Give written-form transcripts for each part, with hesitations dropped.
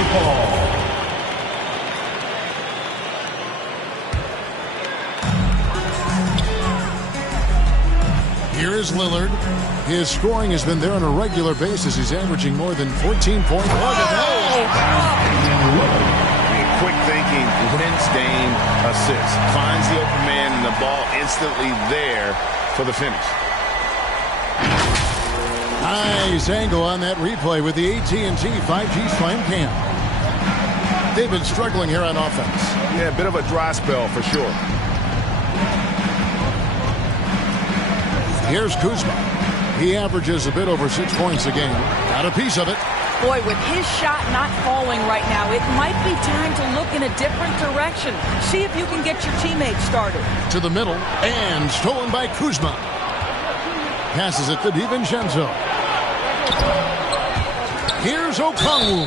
basketball. Here is Lillard. His scoring has been there on a regular basis. He's averaging more than 14 points. Quick thinking, wins game, assist. Finds the open man and the ball instantly there for the finish. Nice angle on that replay with the AT&T 5G Slam Cam. They've been struggling here on offense. Yeah, a bit of a dry spell for sure. Here's Kuzma. He averages a bit over 6 points a game. Got a piece of it. Boy, with his shot not falling right now, it might be time to look in a different direction. See if you can get your teammates started. To the middle, and stolen by Kuzma. Passes it to DiVincenzo. Here's Okongwu.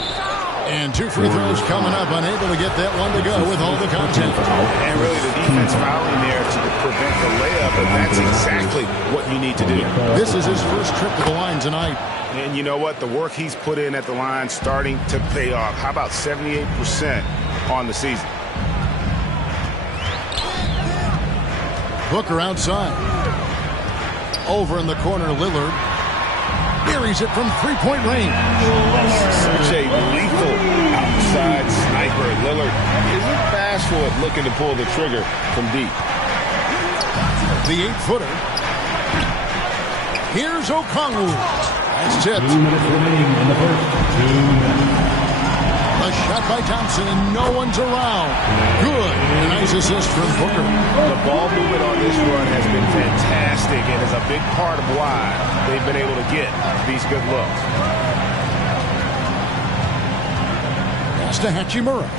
And 2 free throws coming up, unable to get that one to go with all the content. And really the defense fouling there to prevent the layup, and that's exactly what you need to do. This is his first trip to the line tonight. And you know what? The work he's put in at the line starting to pay off. How about 78% on the season? Booker outside. Over in the corner, Lillard. Buries it from three-point range. Such a lethal outside sniper. Lillard isn't bashful at looking to pull the trigger from deep. The 8-footer. Here's Okongwu. That's tipped. 2 minutes remaining in the first. 2 minutes. A shot by Thompson, and no one's around. Good. A nice assist from Booker. The ball movement on this run has been fantastic and is a big part of why they've been able to get these good looks. Pass to Hachimura.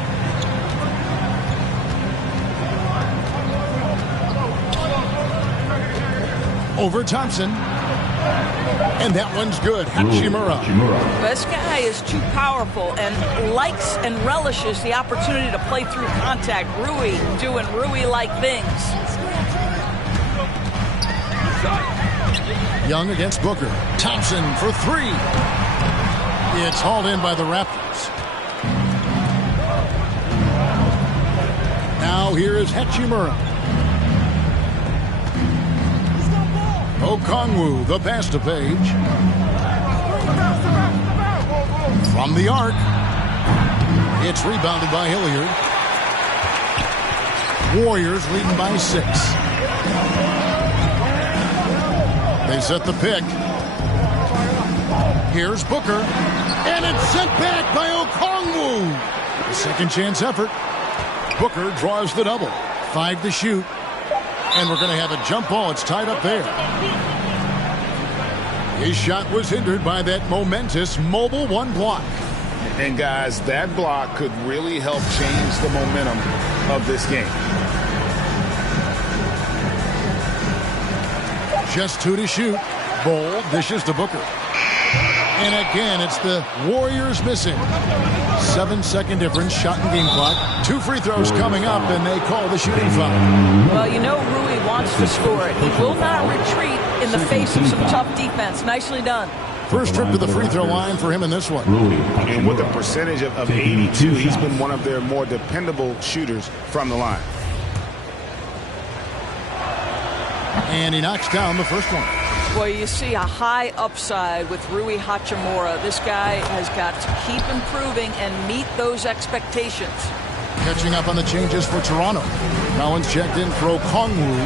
Over Thompson. And that one's good. Hachimura. This guy is too powerful and likes and relishes the opportunity to play through contact. Rui doing Rui-like things. Young against Booker. Thompson for 3. It's hauled in by the Raptors. Now here is Hachimura. Okongwu, the pass to Page. From the arc. It's rebounded by Hilliard. Warriors leading by 6. They set the pick. Here's Booker. And it's sent back by Okongwu. A second chance effort. Booker draws the double. 5 to shoot. And we're going to have a jump ball. It's tied up there. His shot was hindered by that momentous mobile 1 block. And guys, that block could really help change the momentum of this game. Just 2 to shoot. Bol dishes to Booker. And again, it's the Warriors missing. 7-second difference, shot and game clock. 2 free throws coming up, and they call the shooting foul. Well, you know Rui wants to score it. He will not retreat in the face of some tough defense. Nicely done. First trip to the free throw line for him in this one. And with a percentage of 82, he's been one of their more dependable shooters from the line. And he knocks down the first one. Well, you see a high upside with Rui Hachimura. This guy has got to keep improving and meet those expectations. Catching up on the changes for Toronto. Collins checked in for Okongwu,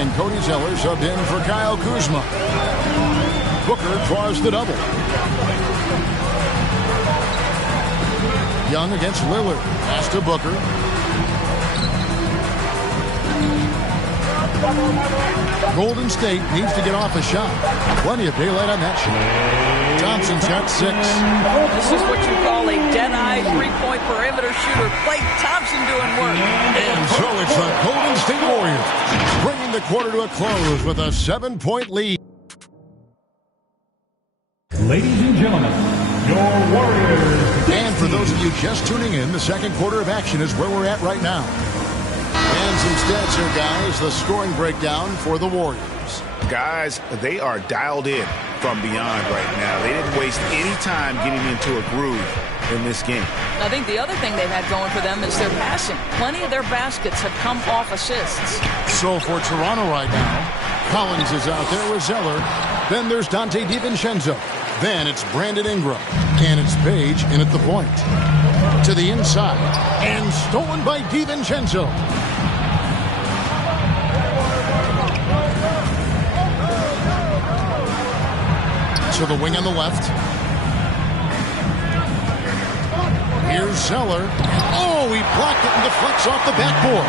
and Cody Zeller subbed in for Kyle Kuzma. Booker draws the double. Young against Lillard. Pass to Booker. Golden State needs to get off a shot. Plenty of daylight on that shot. Thompson's got 6. This is what you call a dead-eye three-point perimeter shooter. Klay Thompson doing work. And so it's the Golden State Warriors bringing the quarter to a close with a 7-point lead. Ladies and gentlemen, your Warriors. And for those of you just tuning in, the second quarter of action is where we're at right now. And some stats here, guys. The scoring breakdown for the Warriors. Guys, they are dialed in. from beyond right now. They didn't waste any time getting into a groove in this game. I think the other thing they've had going for them is their passing. Plenty of their baskets have come off assists. So for Toronto right now, Collins is out there with Zeller. Then there's Dante DiVincenzo. Then it's Brandon Ingram. And it's Page in at the point. To the inside. And stolen by DiVincenzo. To the wing on the left. Here's Zeller. Oh, he blocked it and deflects off the backboard.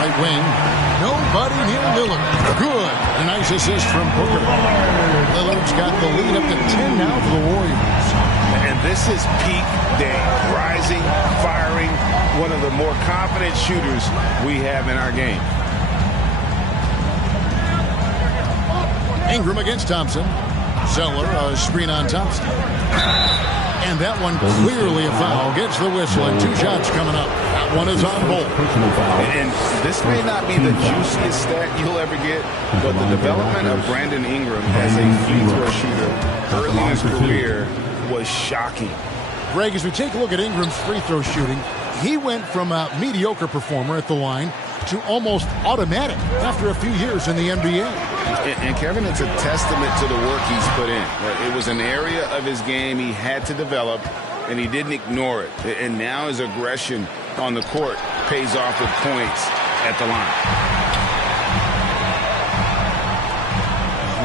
Right wing. Nobody near Lillard. Good. A nice assist from Booker. Lillard's got the lead up to 10 now for the Warriors. And this is peak Dame. Rising, firing, one of the more confident shooters we have in our game. Ingram against Thompson. Zeller, a screen on Thompson. And that one clearly a foul. Gets the whistle and 2 shots coming up. That one is on Bolt. And this may not be the juiciest stat you'll ever get, but the development of Brandon Ingram as a free throw shooter early in his career was shocking. Greg, as we take a look at Ingram's free throw shooting, he went from a mediocre performer at the line to almost automatic after a few years in the NBA. And Kevin, it's a testament to the work he's put in. It was an area of his game he had to develop, and he didn't ignore it. And now his aggression on the court pays off with points at the line.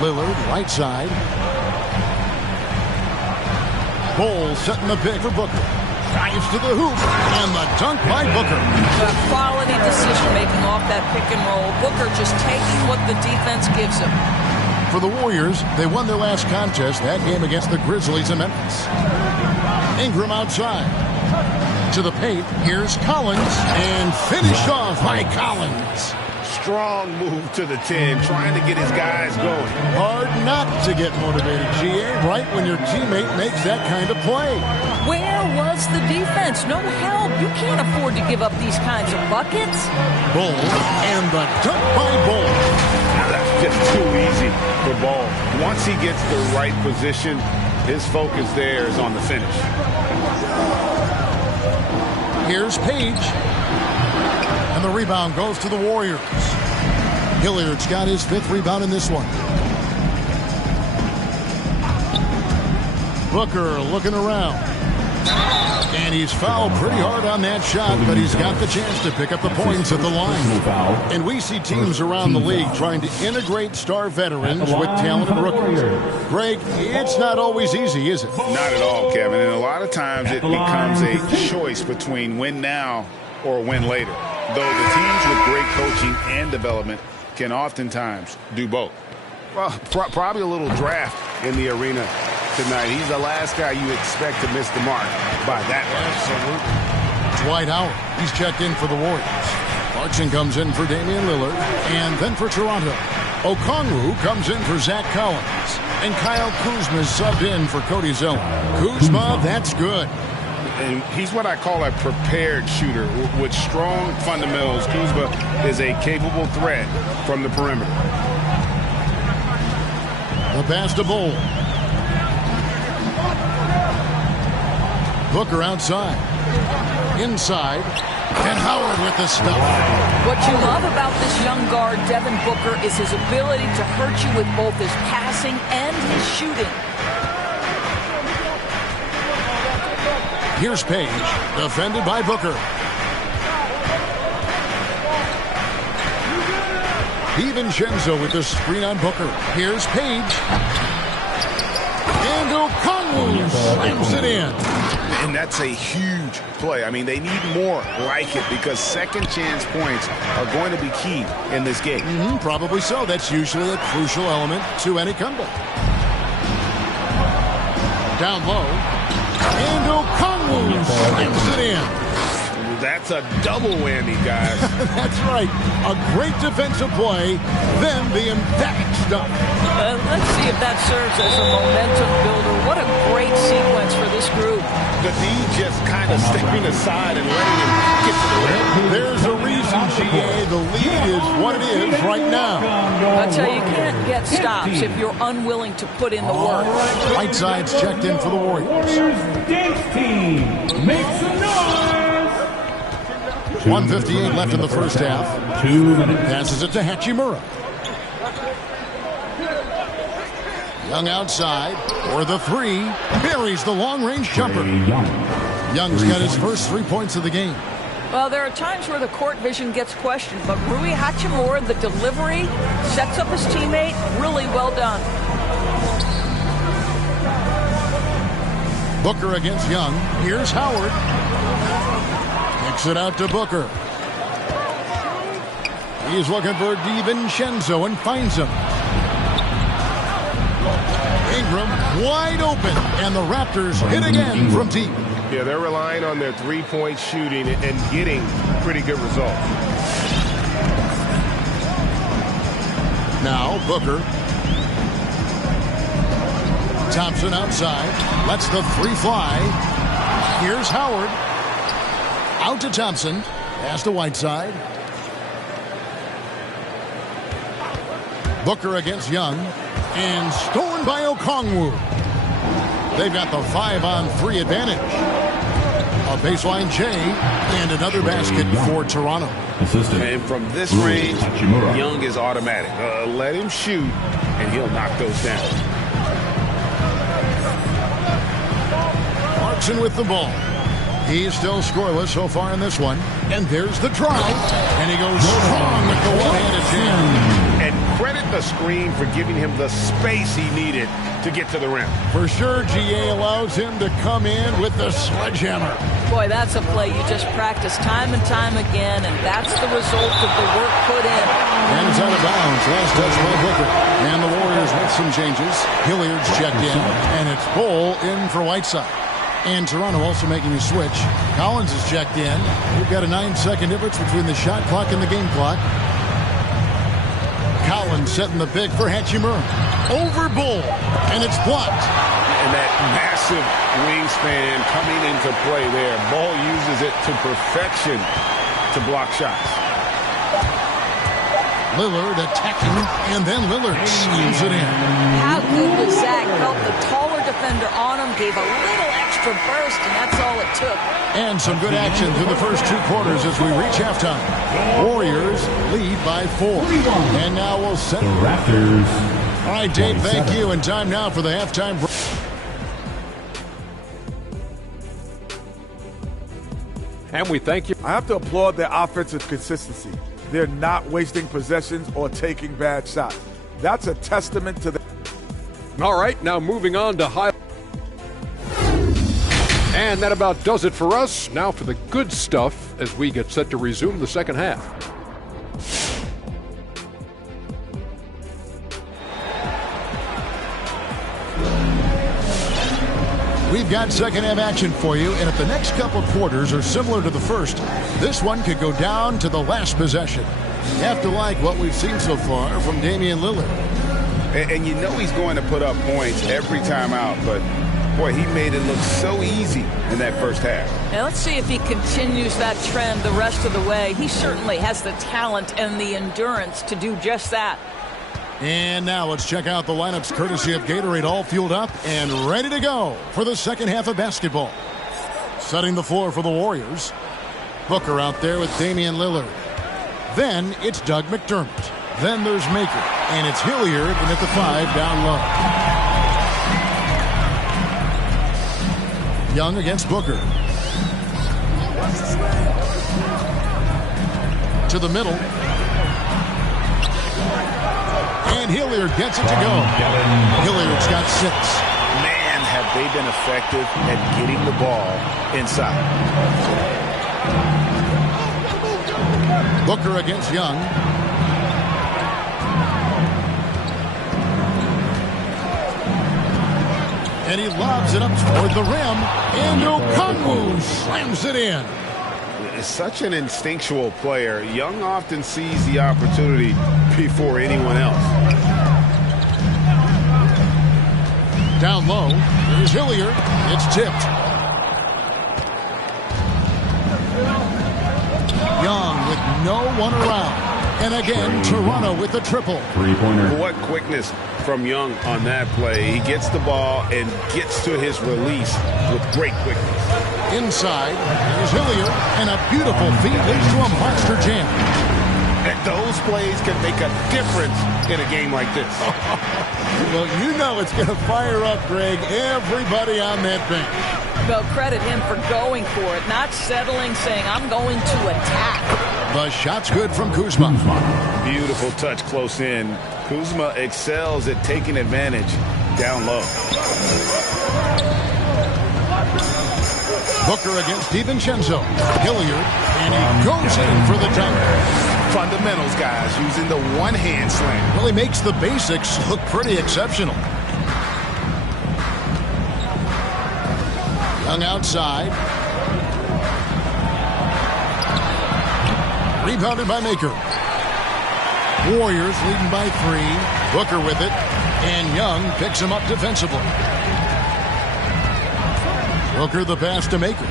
Lillard, right side. Bowles setting the pick for Booker. Dives to the hoop, and the dunk by Booker. The quality decision-making off that pick and roll. Booker just taking what the defense gives him. For the Warriors, they won their last contest, that game against the Grizzlies in Memphis. Ingram outside. To the paint, here's Collins, and finished off by Collins. Strong move to the 10, trying to get his guys going. Hard not to get motivated, GA, right when your teammate makes that kind of play. Where was the defense? No help. You can't afford to give up these kinds of buckets. Ball, and the dunk by Ball. Now that's just too easy for Ball. Once he gets the right position, his focus there is on the finish. Here's Page. And the rebound goes to the Warriors. Hilliard's got his 5th rebound in this one. Booker looking around. And he's fouled pretty hard on that shot, but he's got the chance to pick up the points at the line. And we see teams around the league trying to integrate star veterans with talented rookies. Greg, it's not always easy, is it? Not at all, Kevin. And a lot of times it becomes a choice between win now or win later. Though the teams with great coaching and development can oftentimes do both. Well, probably a little draft in the arena tonight. He's the last guy you expect to miss the mark by that much. Absolutely. Dwight Howard, he's checked in for the Warriors. Clarkson comes in for Damian Lillard, and then for Toronto. Okongwu comes in for Zach Collins, and Kyle Kuzma is subbed in for Cody Zeller. Kuzma, that's good. And he's what I call a prepared shooter with strong fundamentals. Kuzma is a capable threat from the perimeter. The pass to Bol. Booker outside. Inside. And Howard with the stuff. What you love about this young guard, Devin Booker, is his ability to hurt you with both his passing and his shooting. Here's Page, defended by Booker. DiVincenzo with the screen on Booker. Here's Page. And Okongwu slams it in. And that's a huge play. I mean, they need more like it because second chance points are going to be key in this game. Probably so. That's usually a crucial element to any comeback. Down low. And Okongwu slams it in. that's a double whammy, guys. That's right. A great defensive play, then the emphatic stuff. Let's see if that serves as a momentum builder. What a great sequence for this group. The D just kind of stepping aside and letting him get to the rim. There's a reason, GA. The lead is what it is right now. I tell you, you can't get stops if you're unwilling to put in the work. Whiteside's checked in for the Warriors. Warriors dance team, make some noise. 1:58 left in the first half. 2 minutes. Passes it to Hachimura. Young outside for the three. Buries the long-range jumper. Young's got his first 3 points of the game. Well, there are times where the court vision gets questioned, but Rui Hachimura, the delivery, sets up his teammate. Really well done. Booker against Young. Here's Howard. Kicks it out to Booker. He's looking for DiVincenzo and finds him. Ingram wide open, and the Raptors hit again from deep. Yeah, they're relying on their three-point shooting and getting pretty good results. Now Booker. Thompson outside. Lets the three fly. Here's Howard. Out to Thompson. Pass to Whiteside. Booker against Young. And stolen by Okongwu. They've got the 5-on-3 advantage. A baseline J and another basket for Toronto. And from this range, Young is automatic. Let him shoot, and he'll knock those down. Clarkson with the ball. He's still scoreless so far in this one. And there's the drive. And he goes strong with the one-handed jam. And credit the screen for giving him the space he needed to get to the rim. For sure, GA allows him to come in with the sledgehammer. Boy, that's a play you just practice time and time again, and that's the result of the work put in. And it's out of bounds. Last touch by Booker. And the Warriors with some changes. Hilliard's checked in, and it's Bull in for Whiteside. And Toronto also making a switch. Collins is checked in. We've got a 9-second difference between the shot clock and the game clock. Collins setting the big for Hachimura. Over Bull. And it's blocked. And that massive wingspan coming into play there. Bull uses it to perfection to block shots. Lillard attacking, and then Lillard slams it in. How good was Zach? Felt the taller defender on him, gave a little extra burst, and that's all it took. And some good action through the first 2 quarters as we reach halftime. Warriors lead by 4. And now we'll set. The Raptors. All right, Dave, thank you. And time now for the halftime break. And we thank you. I have to applaud their offensive consistency. They're not wasting possessions or taking bad shots. That's a testament to the. All right, now moving on to high. And that about does it for us. Now for the good stuff as we get set to resume the second half. We've got second half action for you, and if the next couple quarters are similar to the first, this one could go down to the last possession. You have to like what we've seen so far from Damian Lillard. And you know he's going to put up points every time out, but boy, he made it look so easy in that first half. Now let's see if he continues that trend the rest of the way. He certainly has the talent and the endurance to do just that. And now let's check out the lineups courtesy of Gatorade, all fueled up and ready to go for the second half of basketball. Setting the floor for the Warriors. Booker out there with Damian Lillard. Then it's Doug McDermott. Then there's Maker. And it's Hilliard and at the 5 down low. Young against Booker. To the middle. And Hilliard gets it to go. Hilliard's got 6. Man, have they been effective at getting the ball inside. Booker against Young. And he lobs it up toward the rim. And Okongwu slams it in. is such an instinctual player. Young often sees the opportunity before anyone else. Down low, here's Hilliard. It's tipped. Young with no one around. And again, Toronto with a triple. Three-pointer. What quickness from Young on that play. He gets the ball and gets to his release with great quickness. Inside, here's Hilliard. And a beautiful feed leads to a monster jam. And those plays can make a difference in a game like this. Well, you know it's going to fire up, Greg, everybody on that bench. Well, credit him for going for it, not settling, saying, I'm going to attack. The shot's good from Kuzma. Beautiful touch close in. Kuzma excels at taking advantage down low. Booker against DiVincenzo. Hilliard, and he goes in for the dunk. Fundamentals, guys, using the one-hand slam. Well, he makes the basics look pretty exceptional. Young outside. Rebounded by Maker. Warriors leading by 3. Booker with it. And Young picks him up defensively. Booker the pass to Maker.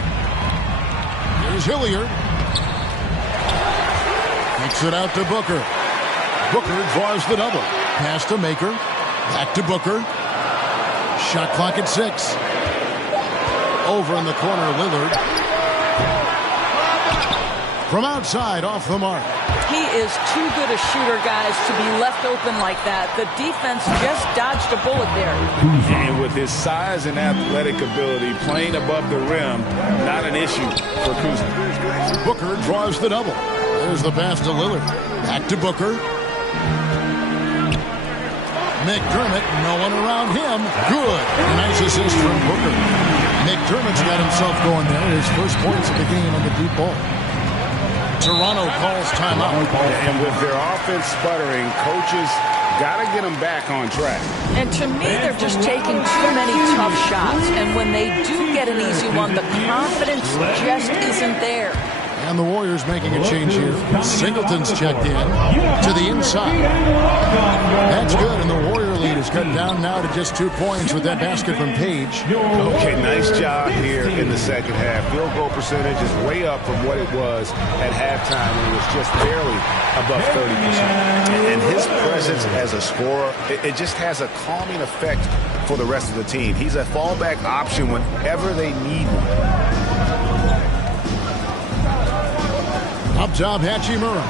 Here's Hilliard. Kicks it out to Booker. Booker draws the double. Pass to Maker. Back to Booker. Shot clock at 6. Over in the corner, Lillard. From outside, off the mark. He is too good a shooter, guys, to be left open like that. The defense just dodged a bullet there. And with his size and athletic ability, playing above the rim, not an issue for Kuzma. Booker draws the double. There's the pass to Lillard. Back to Booker. McDermott, no one around him. Good. A nice assist from Booker. McDermott's got himself going there. His first points of the game on the deep ball. Toronto calls timeout. And with their offense sputtering, coaches got to get them back on track. And to me, they're just taking too many tough shots. And when they do get an easy one, the confidence just isn't there. And the Warriors making a change here. Singleton's checked in to the inside. That's good, and the Warrior lead is cut down now to just 2 points with that basket from Page. Okay, nice job here in the second half. Field goal percentage is way up from what it was at halftime when it was just barely above 30%. And his presence as a scorer, it just has a calming effect for the rest of the team. He's a fallback option whenever they need one. Up top, Hachimura.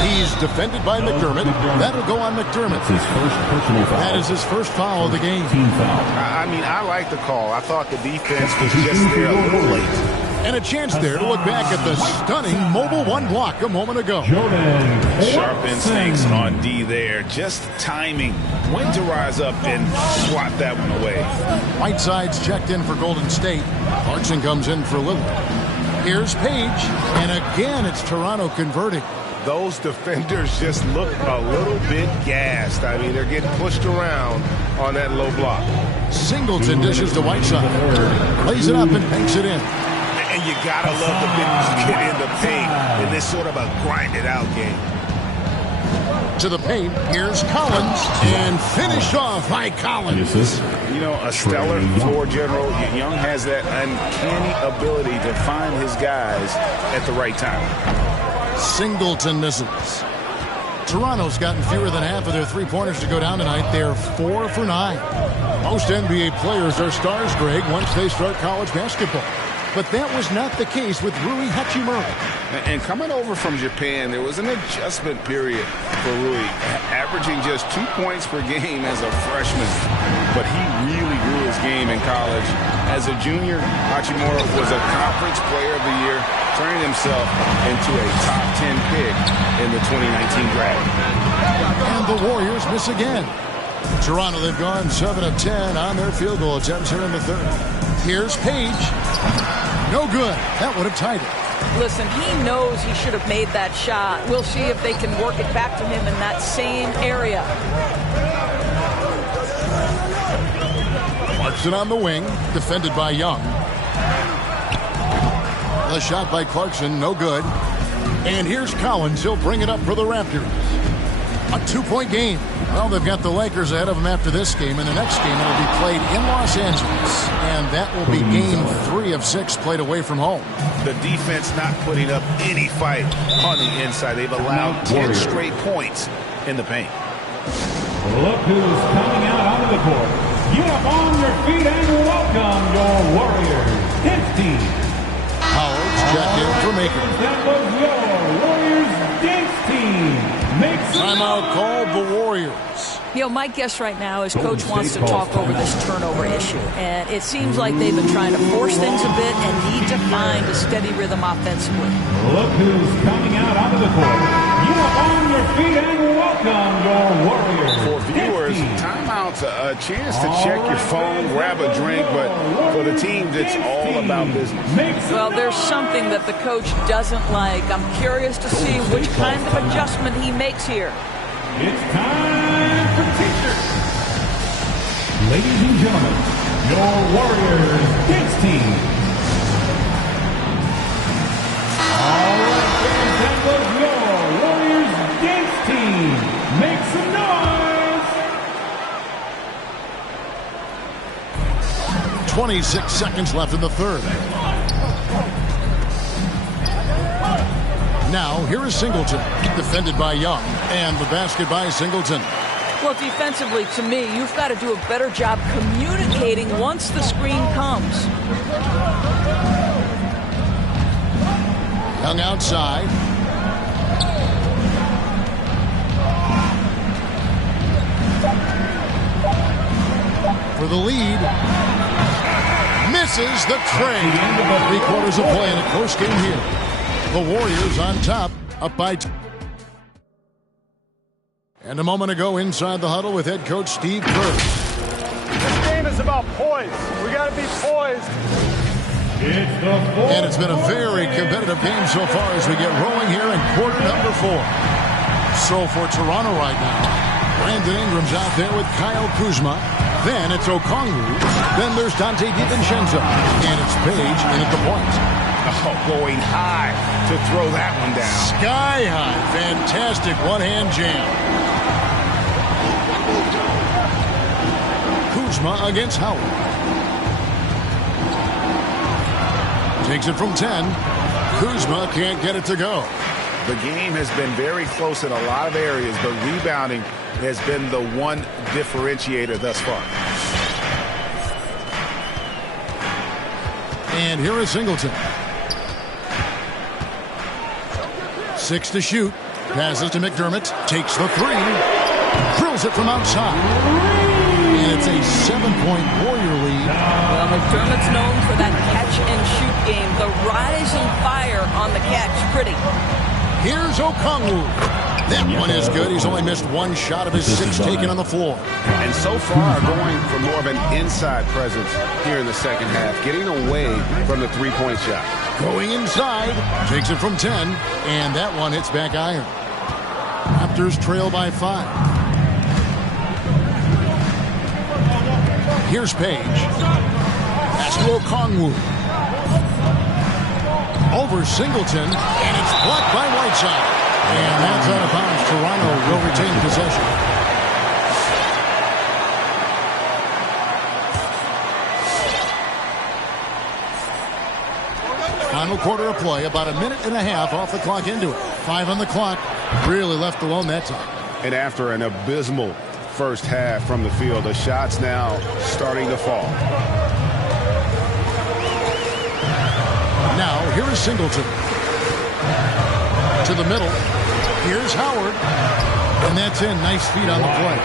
He's defended by McDermott. That'll go on McDermott. His first personal foul. That is his first foul of the game. Team foul. I mean, I like the call. I thought the defense was just there a little late. And a chance there to look back at the stunning Mobile 1 block a moment ago. Sharp instincts on D there. Just timing when to rise up and swat that one away. Whiteside's checked in for Golden State. Clarkson comes in for Lillard. Here's Page, and again it's Toronto converting. Those defenders just look a little bit gassed. I mean, they're getting pushed around on that low block. Singleton dishes to Whiteside. Lays it up and banks it in. And you gotta love the big bucket in the paint in this sort of a grinded-out game. To the paint, here's Collins, and finished off by Collins. You know, a stellar floor general. Young has that uncanny ability to find his guys at the right time. Singleton misses. Toronto's gotten fewer than half of their three-pointers to go down tonight. They're 4 for 9. Most NBA players are stars, Greg, once they start college basketball. But that was not the case with Rui Hachimura. And coming over from Japan, there was an adjustment period for Rui, averaging just 2 points per game as a freshman. But he really grew his game in college. As a junior, Hachimura was a Conference Player of the Year, turning himself into a top 10 pick in the 2019 draft. And the Warriors miss again. Toronto, they've gone 7 of 10 on their field goal attempts here in the third. Here's Page. No good. That would have tied it. Listen, he knows he should have made that shot. We'll see if they can work it back to him in that same area. Clarkson on the wing, defended by Young. The shot by Clarkson, no good. And here's Collins. He'll bring it up for the Raptors. A 2-point game. Well, they've got the Lakers ahead of them after this game, and the next game will be played in Los Angeles. And that will be game 3 of 6 played away from home. The defense not putting up any fight on the inside. They've allowed 10 straight points in the paint. Look who's coming out onto the court. Get up on your feet and welcome your Warriors. His team. Howard's checked in for Maker. That was your Warriors dance team. Timeout called the Warriors. You know, my guess right now is Coach wants to talk over this turnover issue. And it seems like they've been trying to force things a bit and need to find a steady rhythm offensively. Look who's coming out onto the court. Get up on your feet and welcome your Warriors. For viewers, timeout's a chance to check your phone, grab a drink, but for the teams, it's all about business. Well, there's something that the coach doesn't like. I'm curious to see which kind of adjustment he makes here. It's time for teachers. Ladies and gentlemen, your Warriors dance team. All right, fans, that was your Warriors dance team. Make some noise. 26 seconds left in the third. Now, here is Singleton, defended by Young, and the basket by Singleton. Well, defensively, to me, you've got to do a better job communicating once the screen comes. Young outside. For the lead. Misses the trade. 3 quarters of play in a close game here. The Warriors on top, up by 2. And a moment ago inside the huddle with head coach Steve Kerr. This game is about poise. We got to be poised. And it's been a very competitive game so far as we get rolling here in quarter number 4. So for Toronto right now, Brandon Ingram's out there with Kyle Kuzma. Then it's Okongwu. Then there's Dante DiVincenzo. And it's Page in at the point. Oh, going high to throw that one down. Sky high. Fantastic one-hand jam. Kuzma against Howard. Takes it from 10. Kuzma can't get it to go. The game has been very close in a lot of areas, but rebounding has been the one differentiator thus far. And here is Singleton. 6 to shoot. Passes to McDermott. Takes the 3. Drills it from outside. And it's a 7-point Warrior lead. Well, McDermott's known for that catch-and-shoot game. The rising fire on the catch. Pretty. Here's Okongwu. That one is good. He's only missed 1 shot of his 6 taken on the floor. And so far, going for more of an inside presence here in the second half, getting away from the three-point shot. Going inside, takes it from 10, and that one hits back iron. Raptors trail by 5. Here's Page. Pass to Okongwu. Over Singleton, and it's blocked by Whiteside. And that's out of bounds. Toronto will retain possession. Final quarter of play, about a minute and a half off the clock into it. 5 on the clock. Really left alone that time. And after an abysmal first half from the field, the shots now starting to fall. Now, here is Singleton. To the middle. Here's Howard. And that's in. Nice feet on the play.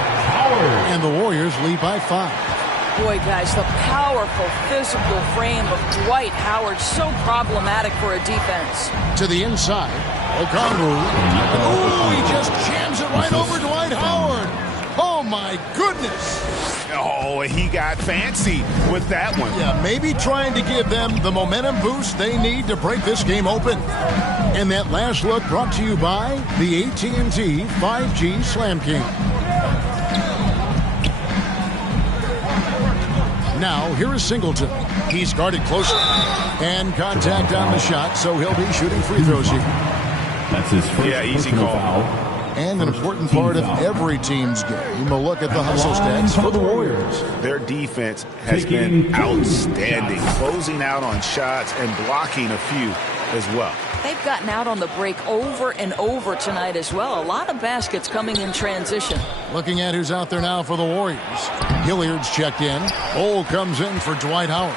And the Warriors lead by 5. Boy, guys, the powerful physical frame of Dwight Howard, so problematic for a defense. To the inside. Okongwu. Ooh, he just jams it right over Dwight Howard. Oh, my goodness. Oh, he got fancy with that one. Yeah, maybe trying to give them the momentum boost they need to break this game open. And that last look brought to you by the AT&T 5G Slam King. Now, here is Singleton. He's guarded closely. And contact on the shot, so he'll be shooting free throws here. That's his first easy call. foul. And an important part of every team's game. A look at the hustle stats for the Warriors. Their defense has been outstanding, closing out on shots and blocking a few as well. They've gotten out on the break over and over tonight as well. A lot of baskets coming in transition. Looking at who's out there now for the Warriors. Hilliard's checked in. Ole comes in for Dwight Howard.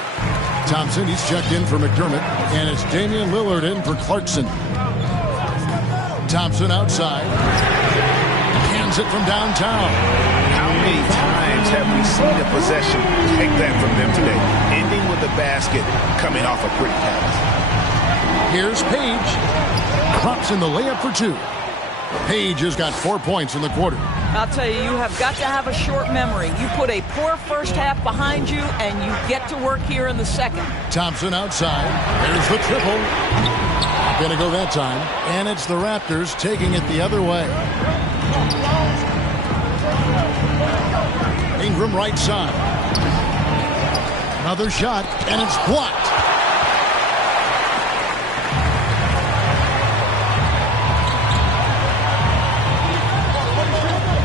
Thompson, he's checked in for McDermott. And it's Damian Lillard in for Clarkson. Thompson outside. Hands it from downtown. How many times have we seen a possession take that from them today? Ending with the basket coming off a pretty pass. Here's Page. Crops in the layup for 2. Page has got 4 points in the quarter. I'll tell you, you have got to have a short memory. You put a poor first half behind you, and you get to work here in the second. Thompson outside. There's the triple. Not going to go that time. And it's the Raptors taking it the other way. Ingram right side. Another shot, and it's blocked.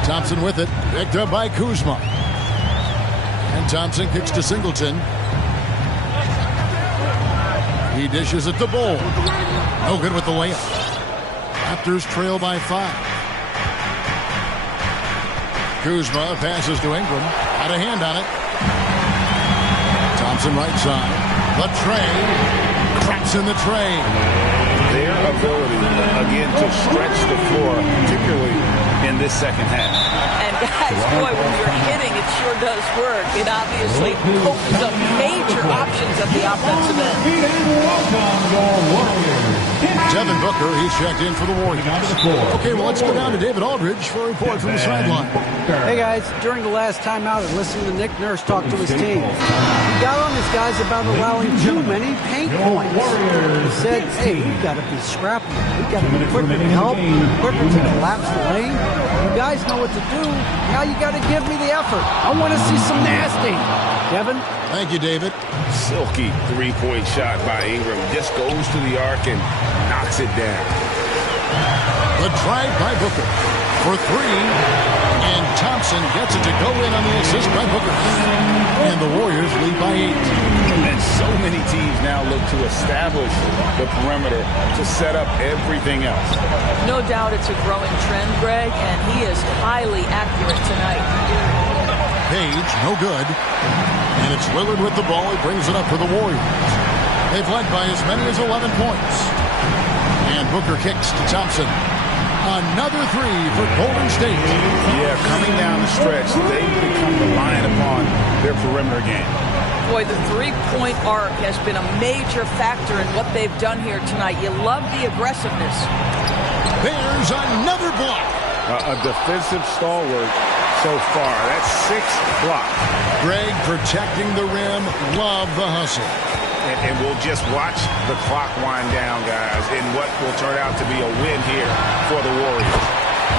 Thompson with it, picked up by Kuzma. And Thompson kicks to Singleton. He dishes it to Bol. No good with the layup. Raptors trail by 5. Kuzma passes to Ingram. Had a hand on it. Thompson right side. The tray. Cracks in the tray. Their ability, again, to stretch the floor, particularly in this second half. And guys, boy, when you're hitting, it sure does work. It obviously opens up major options at the offensive end. Devin Booker, he's checked in for the Warriors. Okay, well, let's go down to David Aldridge for a report from the sideline. Hey, guys, during the last timeout, I listened to Nick Nurse talk to his team. He got on his guys about allowing too many paint points. He said, hey, we've got to be scrappy. We've got to be quicker to help, quicker to collapse the lane. You guys know what to do. Now you got to give me the effort. I want to see some nasty. Devin? Thank you, David. Silky three-point shot by Ingram. Just goes to the arc and knocks it down. The drive by Booker for 3. And Thompson gets it to go in on the assist by Booker. And the Warriors lead by 8. And so many teams now look to establish the perimeter to set up everything else. No doubt it's a growing trend, Greg, and he is highly accurate tonight. Page, no good. And it's Lillard with the ball. He brings it up for the Warriors. They've led by as many as 11 points. And Booker kicks to Thompson. Another 3 for Golden State. Yeah, coming down the stretch, they've become reliant upon their perimeter game. Boy, the three-point arc has been a major factor in what they've done here tonight. You love the aggressiveness. There's another block. A defensive stalwart so far. That's 6 blocks. Greg protecting the rim. Love the hustle. And we'll just watch the clock wind down, guys, in what will turn out to be a win here for the Warriors.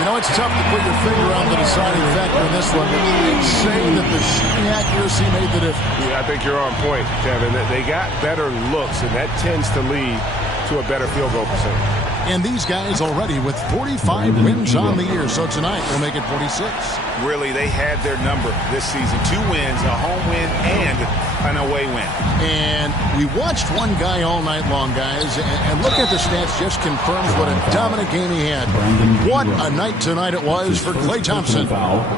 You know, it's tough to put your finger on the deciding factor in this one, but you'd say that the shooting accuracy made the difference. Yeah, I think you're on point, Kevin. They got better looks, and that tends to lead to a better field goal percentage. And these guys already with 45 wins on the year, so tonight will make it 46. Really, they had their number this season. 2 wins, a home win, and an away win. And we watched one guy all night long, guys, and look at the stats, just confirms what a dominant game he had. What a night tonight it was for Klay Thompson.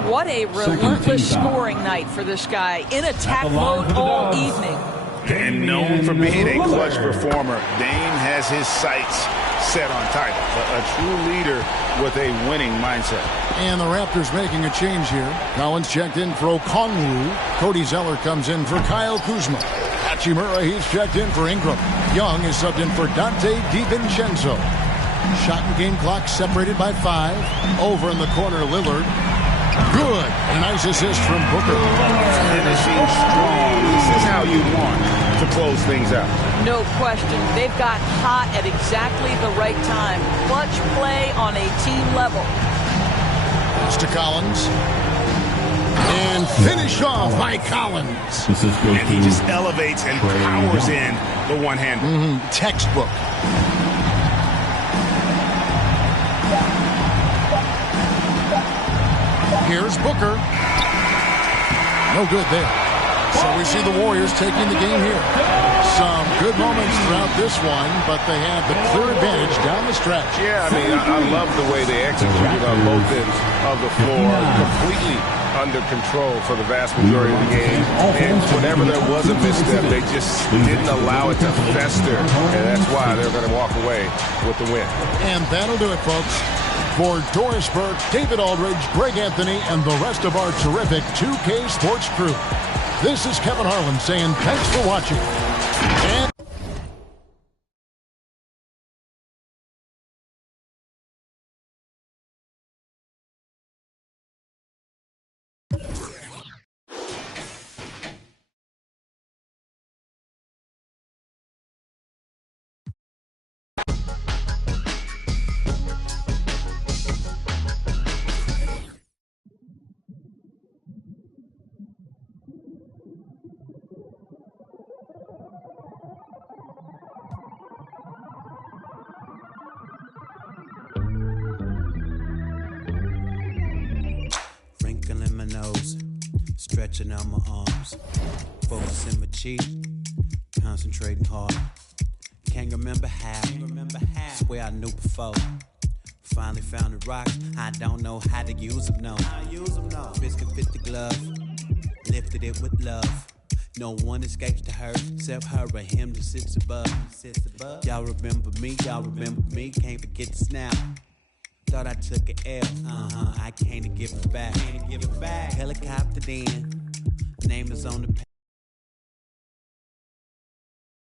What a relentless scoring night for this guy. In attack mode all evening. And known for being a clutch performer, Dame has his sights set on titles. A true leader with a winning mindset. And the Raptors making a change here. Collins checked in for Okongwu. Cody Zeller comes in for Kyle Kuzma. Hachimura, he's checked in for Ingram. Young is subbed in for Dante DiVincenzo. Shot and game clock separated by 5. Over in the corner, Lillard. Good. A nice assist from Booker. Finishing strong. This is how you want to close things out. No question. They've got hot at exactly the right time. Clutch play on a team level. It's to Collins. And finish off by Collins. And he just elevates and powers in the one-hander. Textbook. Here's Booker. No good there. So we see the Warriors taking the game here. Some good moments throughout this one, but they have the clear advantage down the stretch. Yeah, I mean, I love the way they executed on both ends of the floor. Completely under control for the vast majority of the game. And whenever there was a misstep, they just didn't allow it to fester. And that's why they're going to walk away with the win. And that'll do it, folks. For Doris Burke, David Aldridge, Greg Anthony, and the rest of our terrific 2K Sports crew, this is Kevin Harlan saying thanks for watching. And wrinkling my nose, stretching out my arms, focusing my cheek, concentrating hard. Can't remember how. Swear I knew before. Finally found the rocks. I don't know how to use them, no. Biscuit fit the glove, lifted it with love. No one escapes the hurt except her or him that sits above. Y'all remember me, can't forget this now. Thought I took an L, I can't give it back. Helicopter then, name is on the